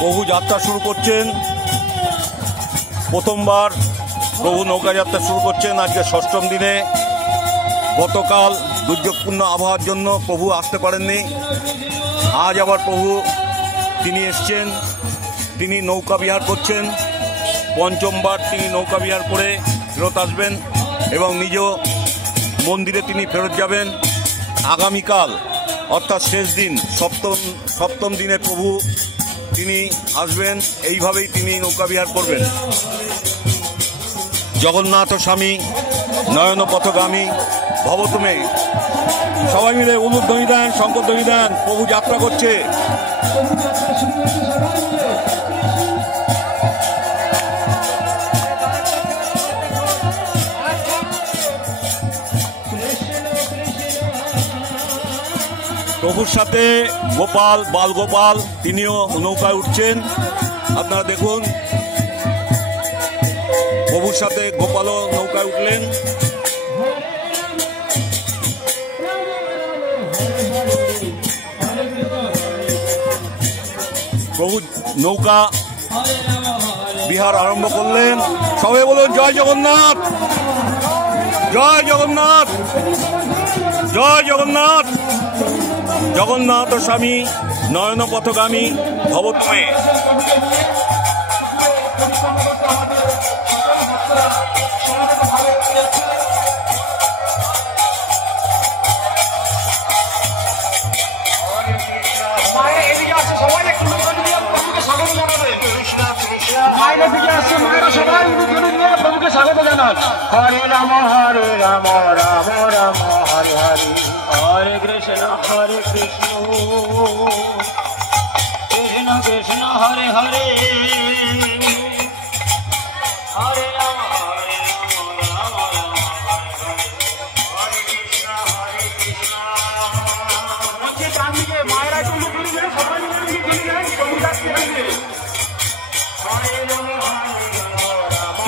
প্রভু যাত্রা শুরু করছেন। প্রথমবার প্রভু নৌকা যাত্রা শুরু করছেন আজকে ষষ্ঠম দিনে। গতকাল দুর্যোগপূর্ণ আবহাওয়ার জন্য প্রভু আসতে পারেননি। আজ আবার প্রভু তিনি এসছেন, তিনি নৌকা বিহার করছেন। পঞ্চমবার তিনি নৌকা বিহার করে ফেরত আসবেন এবং নিজ মন্দিরে তিনি ফেরত যাবেন। আগামীকাল অর্থাৎ শেষ দিন সপ্তম দিনে প্রভু তিনি আসবেন। এইভাবেই তিনি নৌকা বিহার করবেন। জগন্নাথ স্বামী নয়ন পথগামী ভবতুমে, সবাই মিলে উলুধ্বনি দেন, শঙ্করধ্বনি দেন। প্রভু যাত্রা করছে। প্রভুর সাথে গোপাল, বালগোপাল তিনিও নৌকায় উঠছেন। আপনারা দেখুন, প্রভুর সাথে গোপালও নৌকায় উঠলেন। প্রভু নৌকা বিহার আরম্ভ করলেন। সবাই বলুন জয় জগন্নাথ, জয় জগন্নাথ, জয় জগন্নাথ। জগন্নাথ স্বামী নয়ন পথগামী ভবতুমে। প্রভুকে স্বাগত জানান। হরে রাম হরে রাম, রাম রাম হরে হরে, হরে কৃষ্ণ কৃষ্ণ কৃষ্ণ হরে হরে, হরে রাম হরে রাম, রাম রাম হরে হরে, হরে কৃষ্ণ কৃষ্ণ। মায়েরা সবাই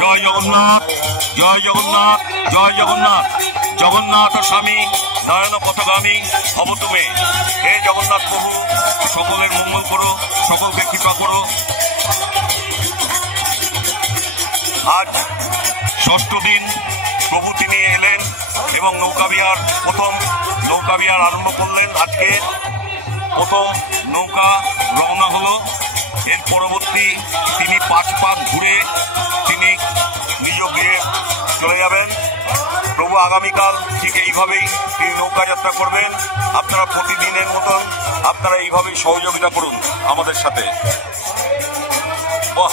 জয় জগন্নাথ, জয় জগন্নাথ, জয় জগন্নাথ। জগন্নাথ স্বামী নয়ন পথগামী ভবতুমে। হে জগন্নাথ প্রভু, সকলের মঙ্গল করো, সকলকে কৃপা করো। আজ ষষ্ঠ দিন প্রভু তিনি এলেন এবং প্রথম নৌকা বিহার আরম্ভ করলেন। আজকে প্রথম নৌকা রওনা হলো। এর পরবর্তী তিনি 5 পাক ঘুরে তিনি নিজ গৃহে চলে যাবেন। প্রভু আগামীকাল ঠিক এইভাবেই তিনি নৌকা যাত্রা করবেন। আপনারা প্রতিদিনের মতন আপনারা এইভাবেই সহযোগিতা করুন আমাদের সাথে। বাহ।